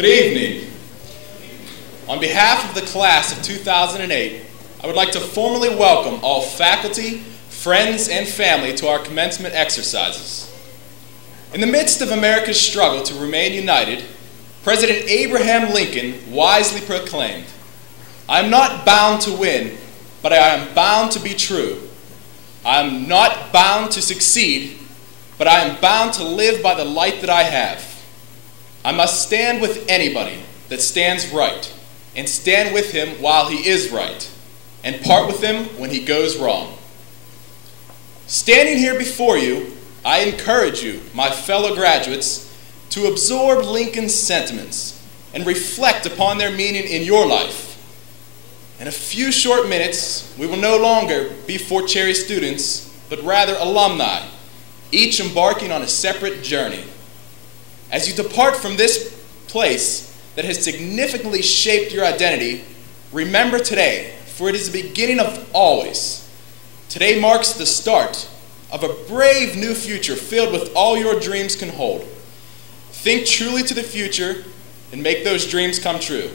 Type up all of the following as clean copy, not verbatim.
Good evening. On behalf of the class of 2008, I would like to formally welcome all faculty, friends, and family to our commencement exercises. In the midst of America's struggle to remain united, President Abraham Lincoln wisely proclaimed, "I am not bound to win, but I am bound to be true. I am not bound to succeed, but I am bound to live by the light that I have. I must stand with anybody that stands right, and stand with him while he is right, and part with him when he goes wrong." Standing here before you, I encourage you, my fellow graduates, to absorb Lincoln's sentiments and reflect upon their meaning in your life. In a few short minutes, we will no longer be Fort Cherry students, but rather alumni, each embarking on a separate journey. As you depart from this place that has significantly shaped your identity, remember today, for it is the beginning of always. Today marks the start of a brave new future filled with all your dreams can hold. Think truly to the future and make those dreams come true.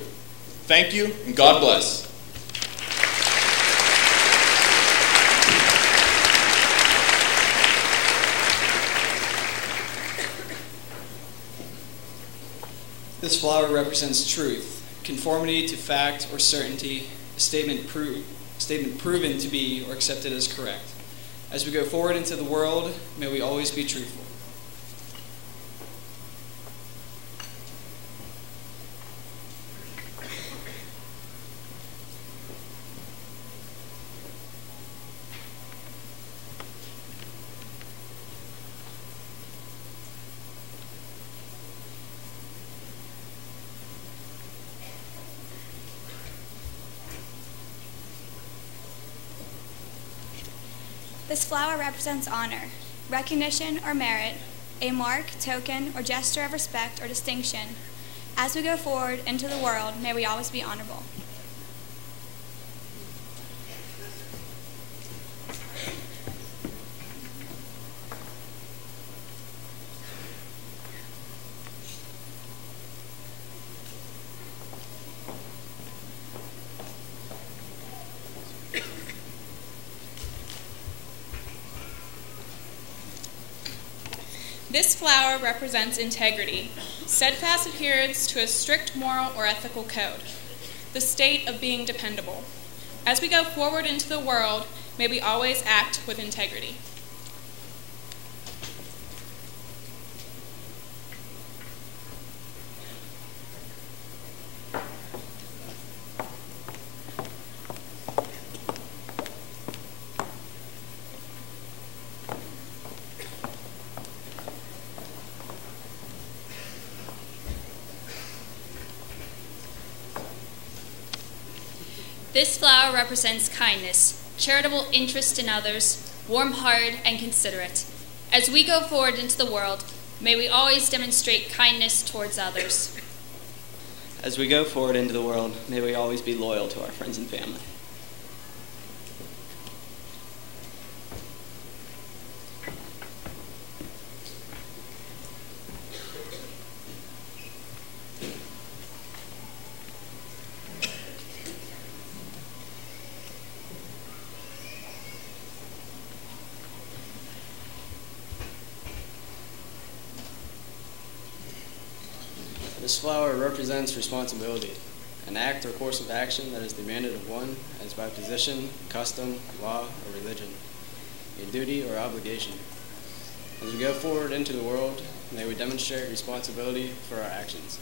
Thank you, and God bless. This flower represents truth, conformity to fact or certainty, a statement proven to be or accepted as correct. As we go forward into the world, may we always be truthful. This flower represents honor, recognition or merit, a mark, token, or gesture of respect or distinction. As we go forward into the world, may we always be honorable. This flower represents integrity, steadfast adherence to a strict moral or ethical code, the state of being dependable. As we go forward into the world, may we always act with integrity. This flower represents kindness, charitable interest in others, warm-hearted and considerate. As we go forward into the world, may we always demonstrate kindness towards others. As we go forward into the world, may we always be loyal to our friends and family. This flower represents responsibility, an act or course of action that is demanded of one as by position, custom, law, or religion, a duty or obligation. As we go forward into the world, may we demonstrate responsibility for our actions.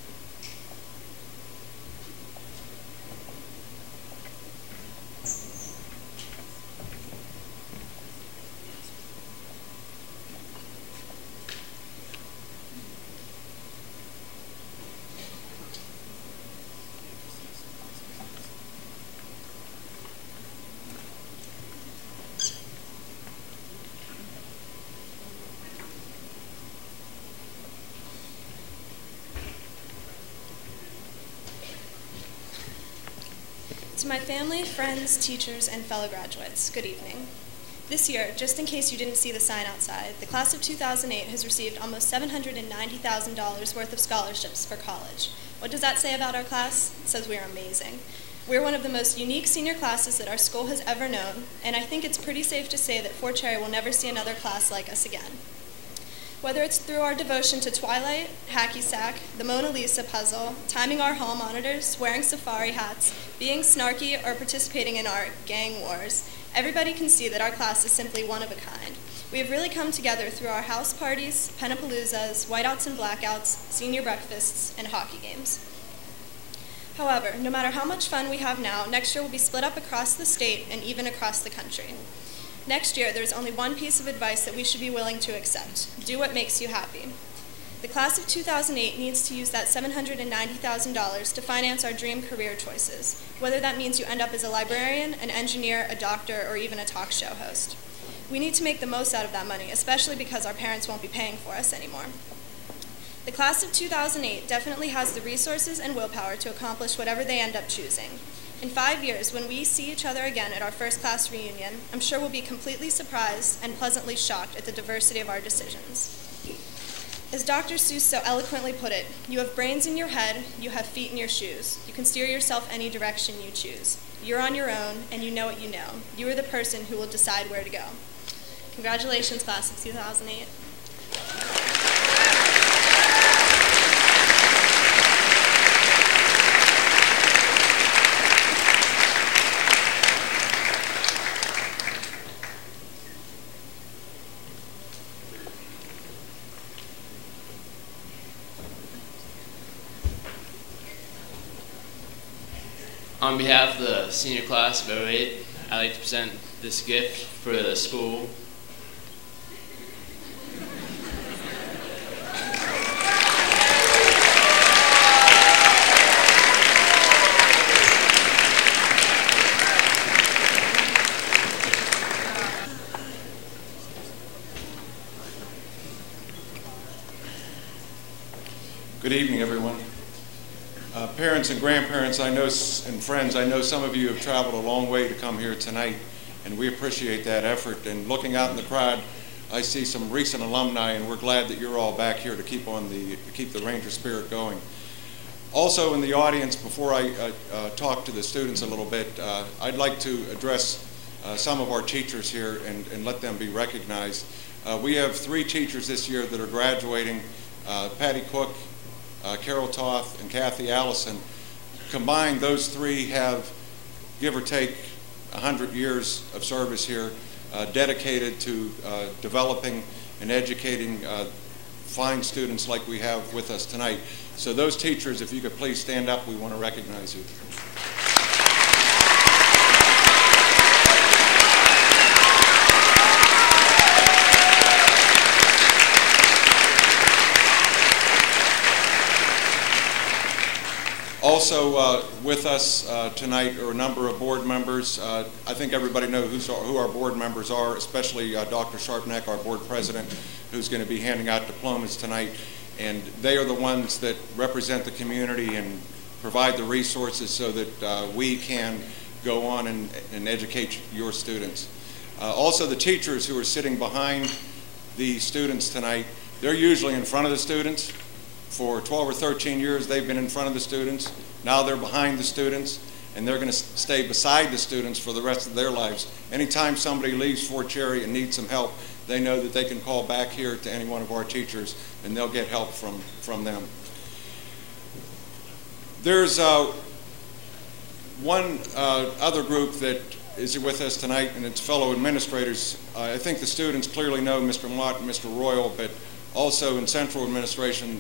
To my family, friends, teachers, and fellow graduates, good evening. This year, just in case you didn't see the sign outside, the class of 2008 has received almost $790,000 worth of scholarships for college. What does that say about our class? It says we are amazing. We're one of the most unique senior classes that our school has ever known, and I think it's pretty safe to say that Fort Cherry will never see another class like us again. Whether it's through our devotion to Twilight, Hacky Sack, the Mona Lisa puzzle, timing our hall monitors, wearing safari hats, being snarky, or participating in our gang wars, everybody can see that our class is simply one of a kind. We have really come together through our house parties, Pennapaloozas, whiteouts and blackouts, senior breakfasts, and hockey games. However, no matter how much fun we have now, next year will be split up across the state and even across the country. Next year, there's only one piece of advice that we should be willing to accept. Do what makes you happy. The class of 2008 needs to use that $790,000 to finance our dream career choices, whether that means you end up as a librarian, an engineer, a doctor, or even a talk show host. We need to make the most out of that money, especially because our parents won't be paying for us anymore. The class of 2008 definitely has the resources and willpower to accomplish whatever they end up choosing. In 5 years, when we see each other again at our first class reunion, I'm sure we'll be completely surprised and pleasantly shocked at the diversity of our decisions. As Dr. Seuss so eloquently put it, you have brains in your head, you have feet in your shoes. You can steer yourself any direction you choose. You're on your own, and you know what you know. You are the person who will decide where to go. Congratulations, class of 2008. On behalf of the senior class of 08, I'd like to present this gift for the school. Good evening, everyone. Parents and grandparents, and friends, I know some of you have traveled a long way to come here tonight, and we appreciate that effort. And looking out in the crowd, I see some recent alumni, and we're glad that you're all back here to keep the Ranger spirit going. Also in the audience, before I talk to the students a little bit, I'd like to address some of our teachers here and let them be recognized. We have 3 teachers this year that are graduating, Patty Cook, Carol Toth, and Kathy Allison. Combined, those 3 have, give or take, 100 years of service here, dedicated to developing and educating fine students like we have with us tonight. So those teachers, if you could please stand up, we want to recognize you. Also with us tonight are a number of board members. I think everybody knows who our board members are, especially Dr. Sharpneck, our board president, who's going to be handing out diplomas tonight. And they are the ones that represent the community and provide the resources so that we can go on and educate your students. Also the teachers who are sitting behind the students tonight, they're usually in front of the students. For 12 or 13 years, they've been in front of the students. Now they're behind the students, and they're going to stay beside the students for the rest of their lives. Anytime somebody leaves Fort Cherry and needs some help, they know that they can call back here to any one of our teachers, and they'll get help from them. There's one other group that is with us tonight, and it's fellow administrators. I think the students clearly know Mr. Mott and Mr. Royal, but also in central administration,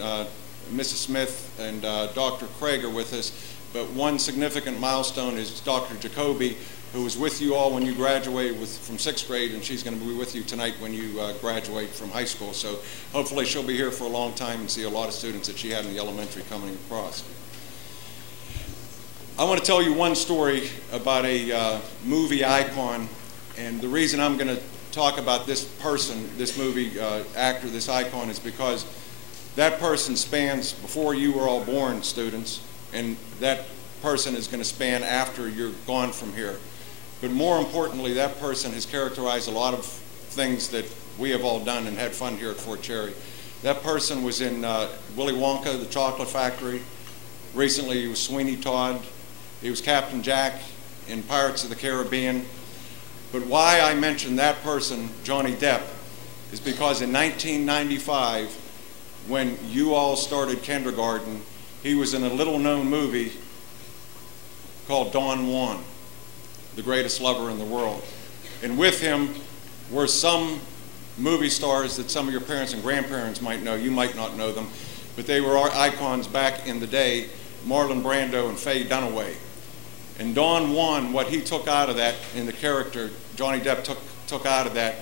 Mrs. Smith and Dr. Craig are with us, but one significant milestone is Dr. Jacoby, who was with you all when you graduated from 6th grade, and she's going to be with you tonight when you graduate from high school. So hopefully she'll be here for a long time and see a lot of students that she had in the elementary coming across. I want to tell you one story about a movie icon, and the reason I'm going to talk about this person, this movie actor, this icon, is because that person spans before you were all born, students, and that person is going to span after you're gone from here. but more importantly, that person has characterized a lot of things that we have all done and had fun here at Fort Cherry. That person was in Willy Wonka, the Chocolate Factory. Recently, he was Sweeney Todd. He was Captain Jack in Pirates of the Caribbean. But why I mention that person, Johnny Depp, is because in 1995, when you all started kindergarten, he was in a little-known movie called Don Juan, the greatest lover in the world. And with him were some movie stars that some of your parents and grandparents might know. You might not know them, but they were our icons back in the day, Marlon Brando and Faye Dunaway. And Don Juan, what he took out of that in the character, Johnny Depp took out of that,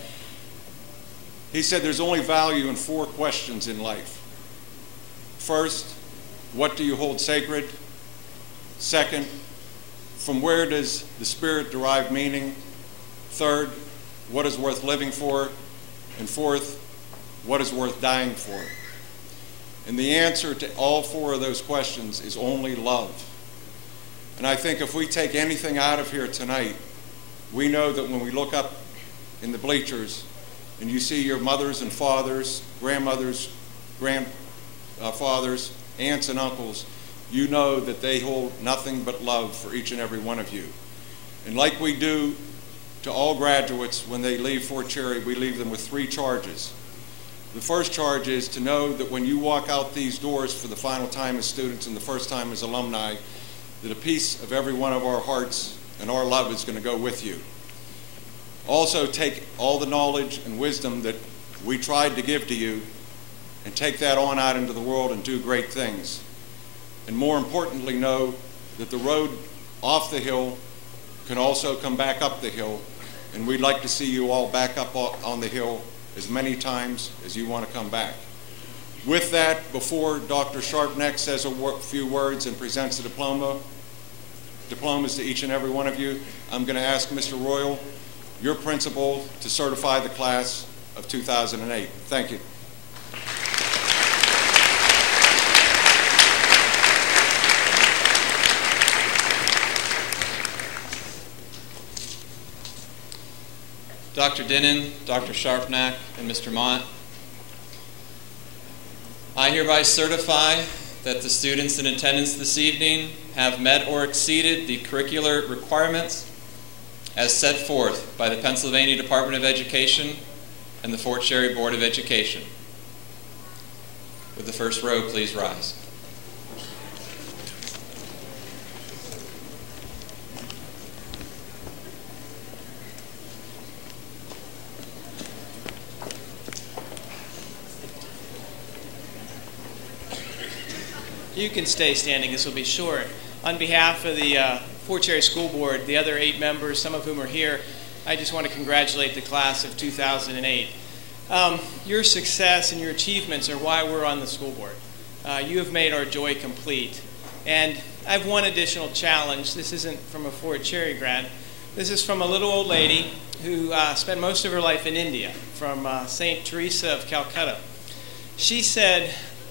he said there's only value in 4 questions in life. First, what do you hold sacred? Second, from where does the spirit derive meaning? Third, what is worth living for? And fourth, what is worth dying for? And the answer to all 4 of those questions is only love. And I think if we take anything out of here tonight, we know that when we look up in the bleachers and you see your mothers and fathers, grandmothers, grandfathers, aunts and uncles, you know that they hold nothing but love for each and every one of you. And like we do to all graduates when they leave Fort Cherry, we leave them with 3 charges. The first charge is to know that when you walk out these doors for the final time as students and the first time as alumni, that a piece of every one of our hearts and our love is going to go with you. Also, take all the knowledge and wisdom that we tried to give to you and take that on out into the world and do great things. And more importantly, know that the road off the hill can also come back up the hill, and we'd like to see you all back up on the hill as many times as you want to come back. With that, before Dr. Sharpneck says a few words and presents the diplomas to each and every one of you, I'm going to ask Mr. Royal, your principal, to certify the class of 2008. Thank you. Dr. Dinnan, Dr. Sharpnack, and Mr. Mott, I hereby certify that the students in attendance this evening have met or exceeded the curricular requirements as set forth by the Pennsylvania Department of Education and the Fort Cherry Board of Education. Would the first row please rise? You can stay standing, this will be short. On behalf of the Fort Cherry School Board, the other 8 members, some of whom are here, I just want to congratulate the class of 2008. Your success and your achievements are why we're on the school board. You have made our joy complete. And I have one additional challenge. This isn't from a Fort Cherry grad. This is from a little old lady who spent most of her life in India, from St. Teresa of Calcutta. She said,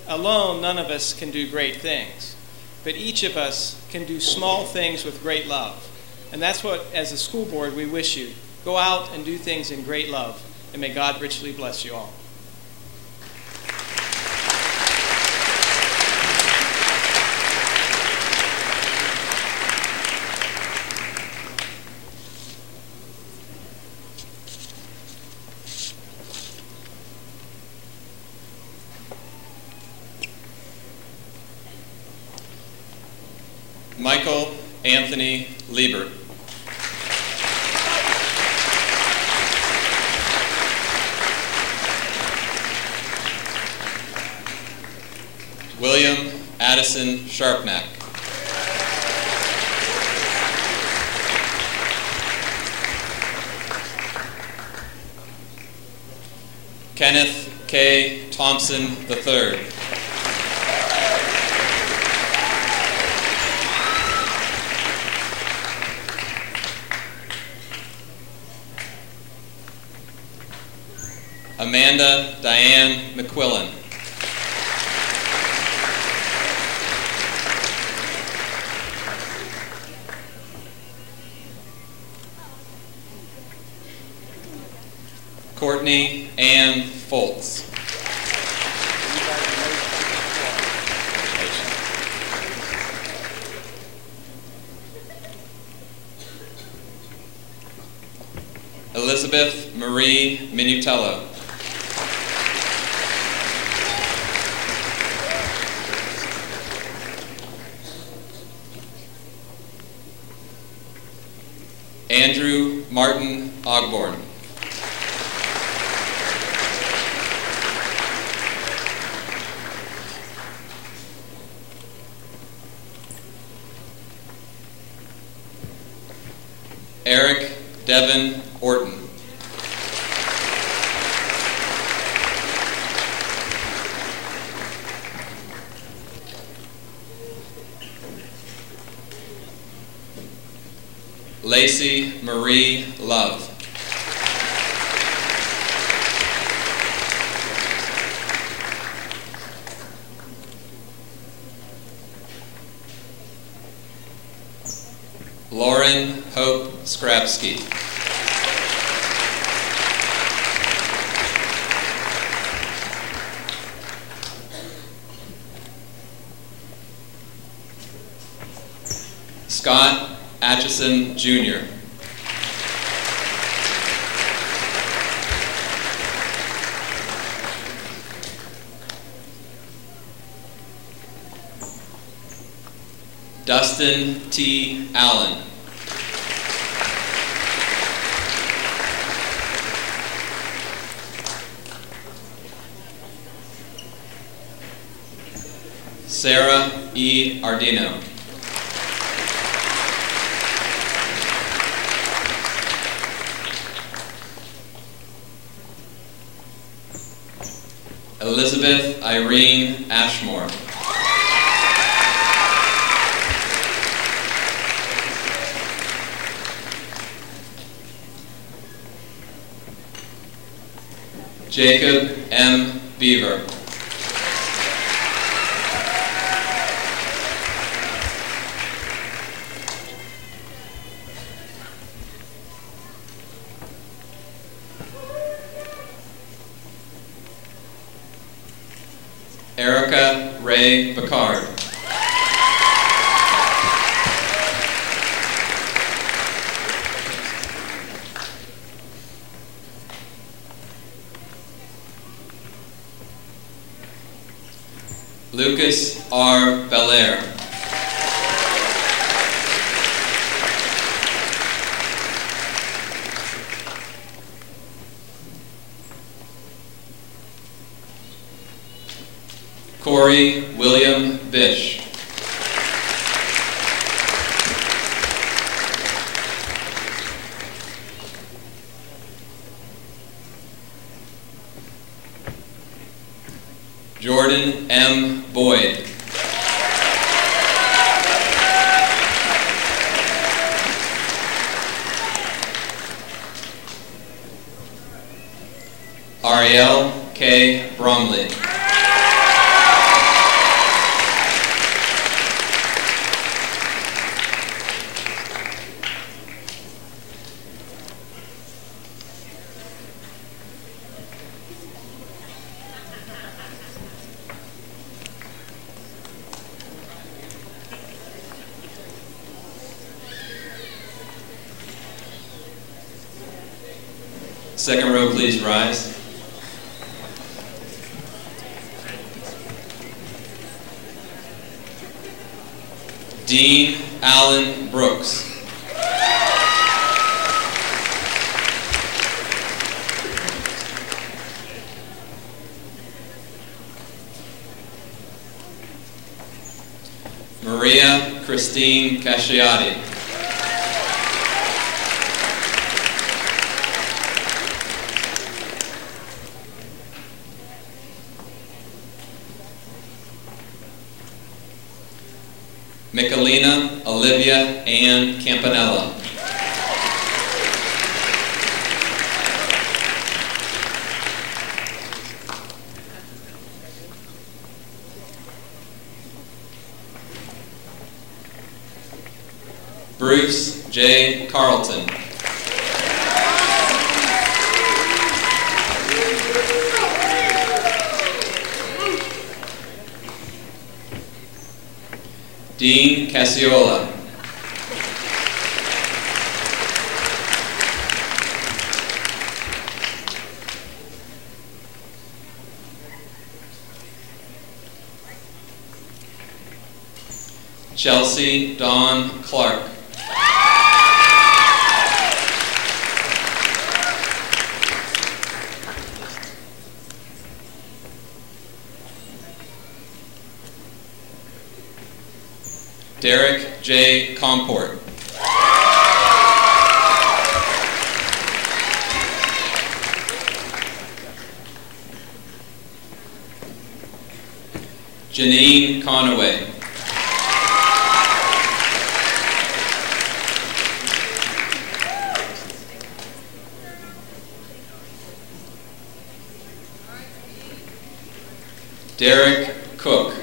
alone, none of us can do great things, but each of us can do small things with great love. And that's what, as a school board, we wish you. Go out and do things in great love, and may God richly bless you all. Michael Anthony Liebert. William Addison Sharpnack. Kenneth K. Thompson III. Amanda Diane McQuillan. Courtney Ann Foltz. Elizabeth Marie Minutello. Andrew Martin Ogborn. Eric Devin Orton. Lacey Marie Love. Lauren Hope Skrapski. Scott Atchison, Jr. Dustin T. Allen. Sarah E. Ardino. Elizabeth Irene Ashmore. Jacob M. Beaver. Erica Ray Picard. Lucas R. Belair. Corey William Bish. Jordan M. Boyd. Ariel K. Bromley. Second row, please rise. Dean Allen Brooks. Maria Christine Casciati. Michelina Olivia Ann Campanella. Bruce J. Carlton. Dean Casiola. Chelsea Dawn Clark. Derek J. Comport. Janine Conaway. Derek Cook.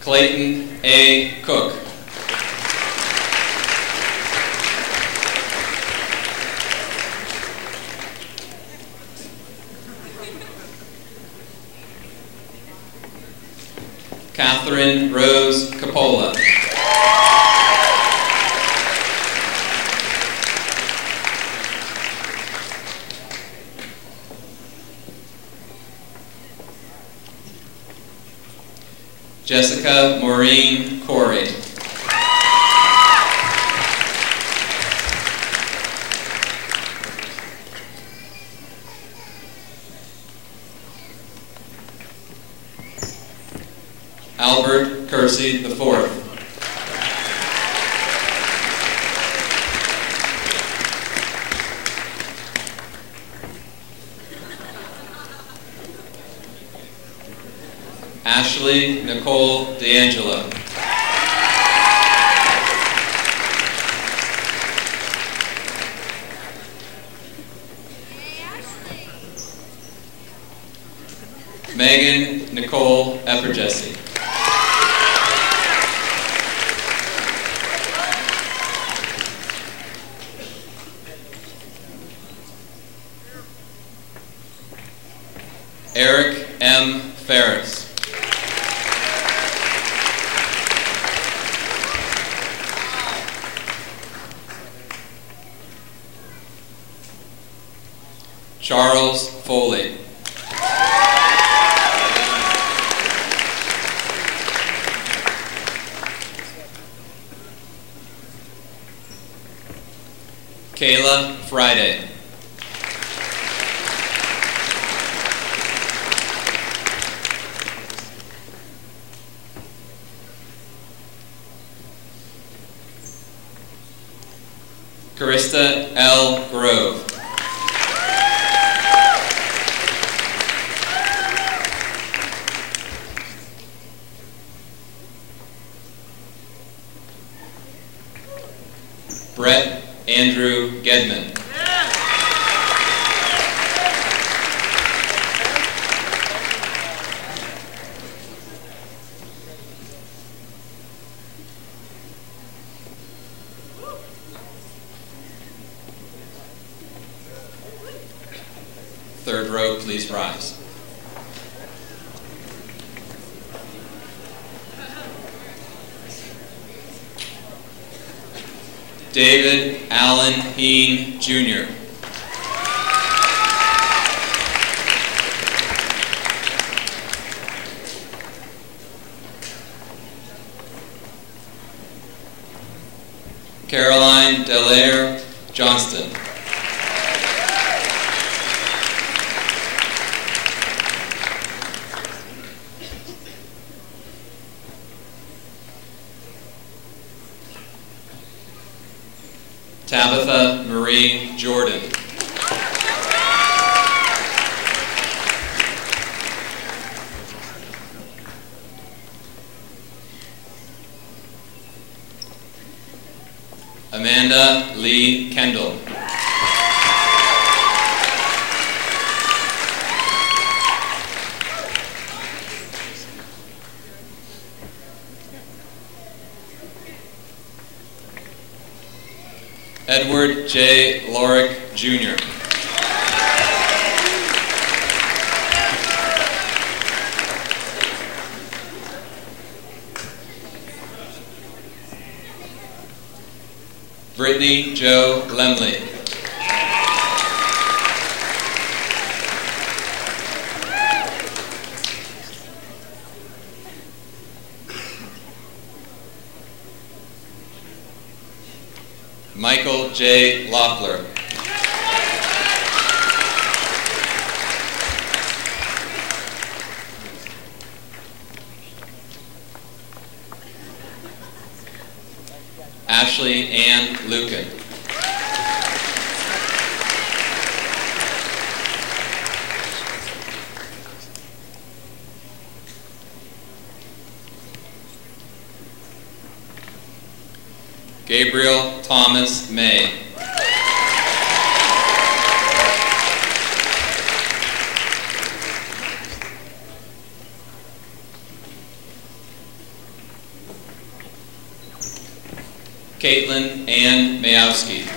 Clayton A. Cook. Catherine Rose Capola. Jessica Maureen Corey. Albert Kersey IV. Ashley Nicole D'Angelo. Megan Nicole Epperjesse. Eric M. Ferris. Charles Foley. Kayla Friday. Carista L. Grove. Brett Andrew Gedman. Third row, please rise. David Allen Heen, Jr. Caroline Delaire Johnston. Tabitha Marie Jordan. Amanda Lee Kendall. Edward J. Lorick, Jr. Brittany Jo Lemley. Michael J. Loeffler. Ashley Ann Lucan. Gabriel Thomas May. Caitlin Ann Mayowski.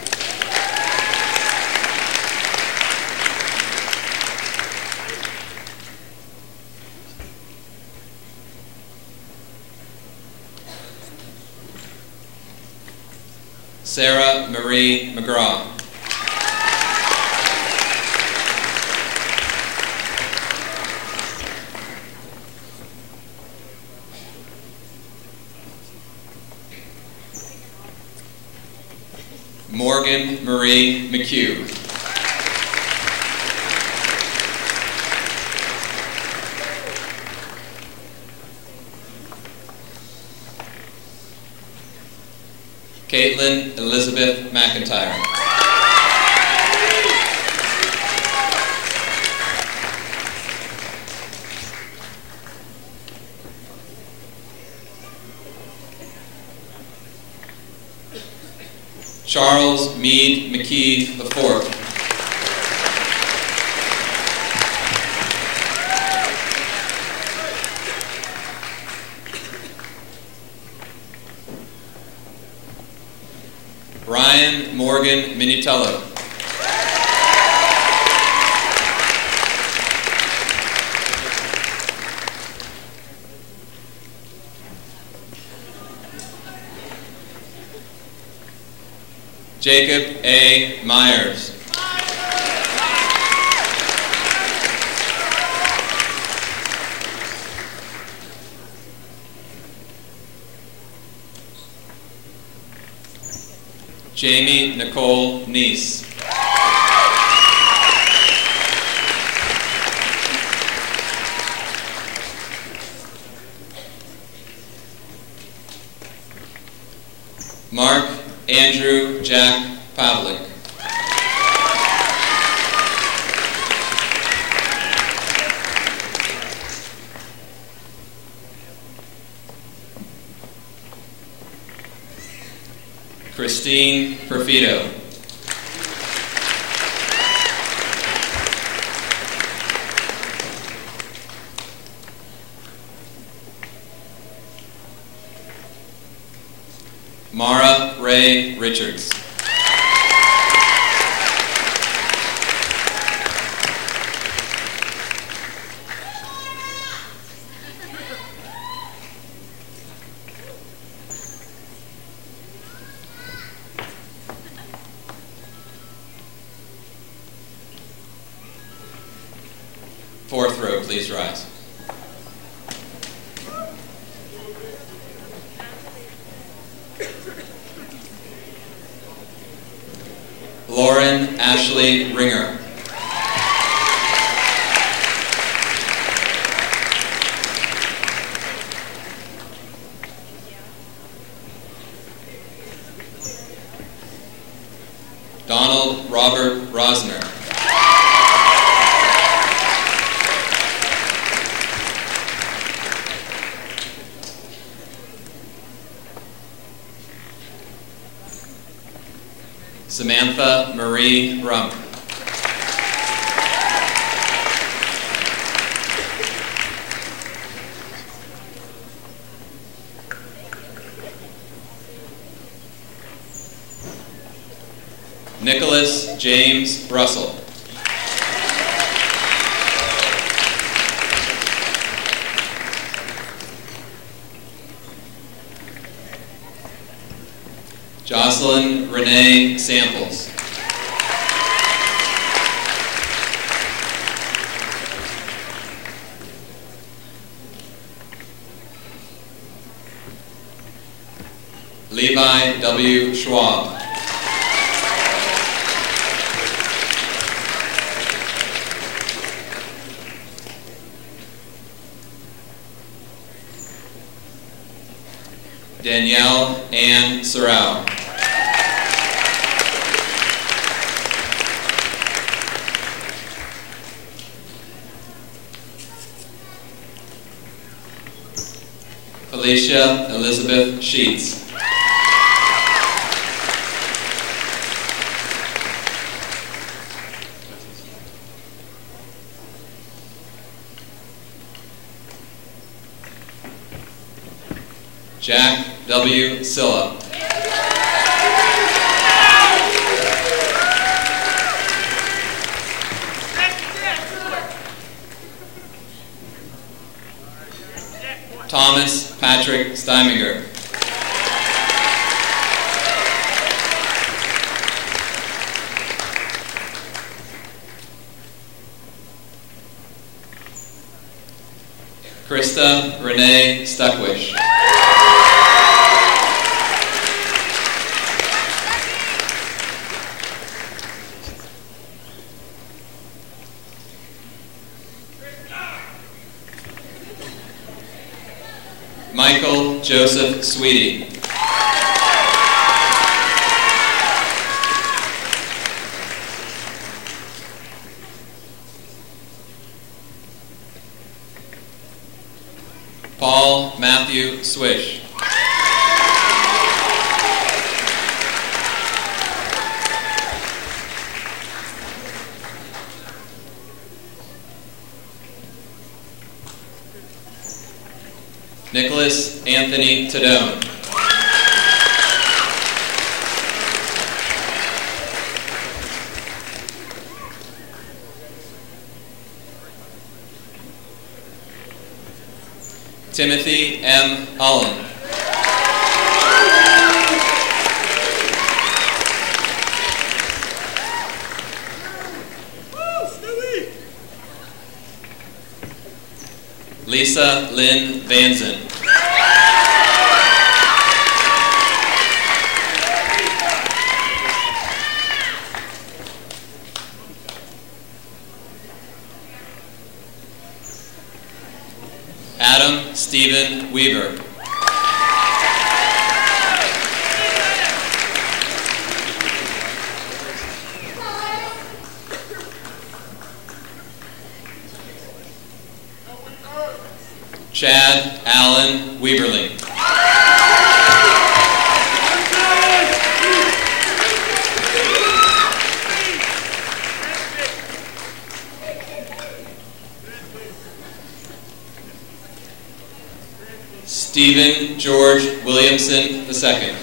Sarah Marie McGraw. Morgan Marie McHugh. Caitlin Elizabeth McIntyre. Charles Meade McKee IV. Ryan Morgan Minitello. Jacob A. Myers. Jamie Nicole Neese. Mark Andrew Jack Pavlik. Christine Perfido. Mara Ray Richards. Fourth row, please rise. Lauren Ashley Ringer. Donald Robert Rosner. Samantha Marie Rump. Nicholas James Russell. Jocelyn Renee Samples. Levi W. Schwab. Danielle Ann Sorrell. Felicia Elizabeth Sheets. Jack W. Silla. Thomas Patrick Steiminger. Krista Renee Stuckwish. Michael Joseph Sweetie. Paul Matthew Swish. Nicholas Anthony Tadone. Timothy M. Holland. Lisa Lynn Vanzen. Adam Stephen Weaver. Chad Allen Weaverling. Stephen George Williamson II.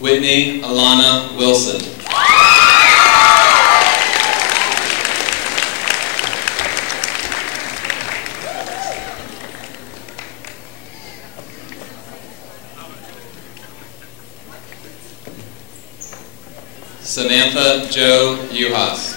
Whitney Alana Wilson. Samantha Jo Uhas.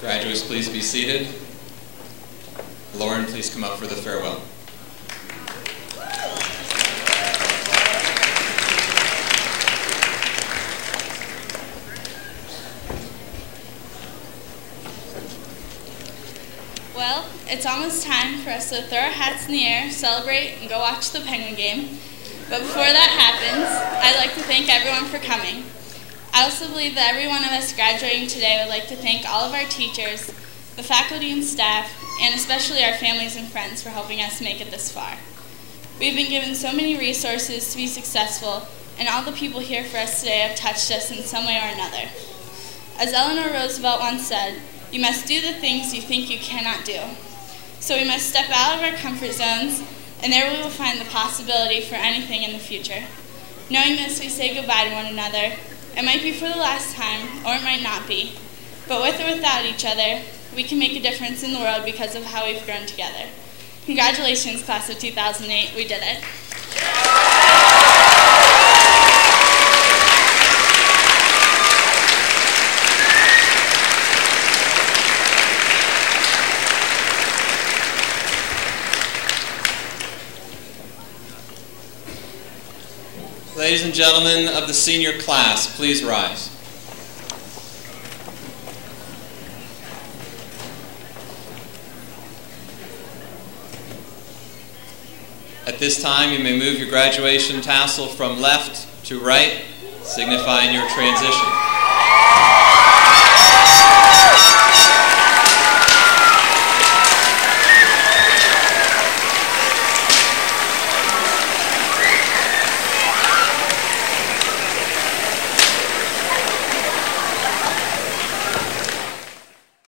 Graduates, please be seated. Lauren, please come up for the farewell. Well, it's almost time for us to throw our hats in the air, celebrate, and go watch the Penguin game. But before that happens, I'd like to thank everyone for coming. I also believe that every one of us graduating today would like to thank all of our teachers, the faculty and staff, and especially our families and friends for helping us make it this far. We've been given so many resources to be successful, and all the people here for us today have touched us in some way or another. As Eleanor Roosevelt once said, you must do the things you think you cannot do. So we must step out of our comfort zones, and there we will find the possibility for anything in the future. Knowing this, we say goodbye to one another. It might be for the last time, or it might not be. But with or without each other, we can make a difference in the world because of how we've grown together. Congratulations, class of 2008. We did it. Ladies and gentlemen of the senior class, please rise. At this time, you may move your graduation tassel from left to right, signifying your transition.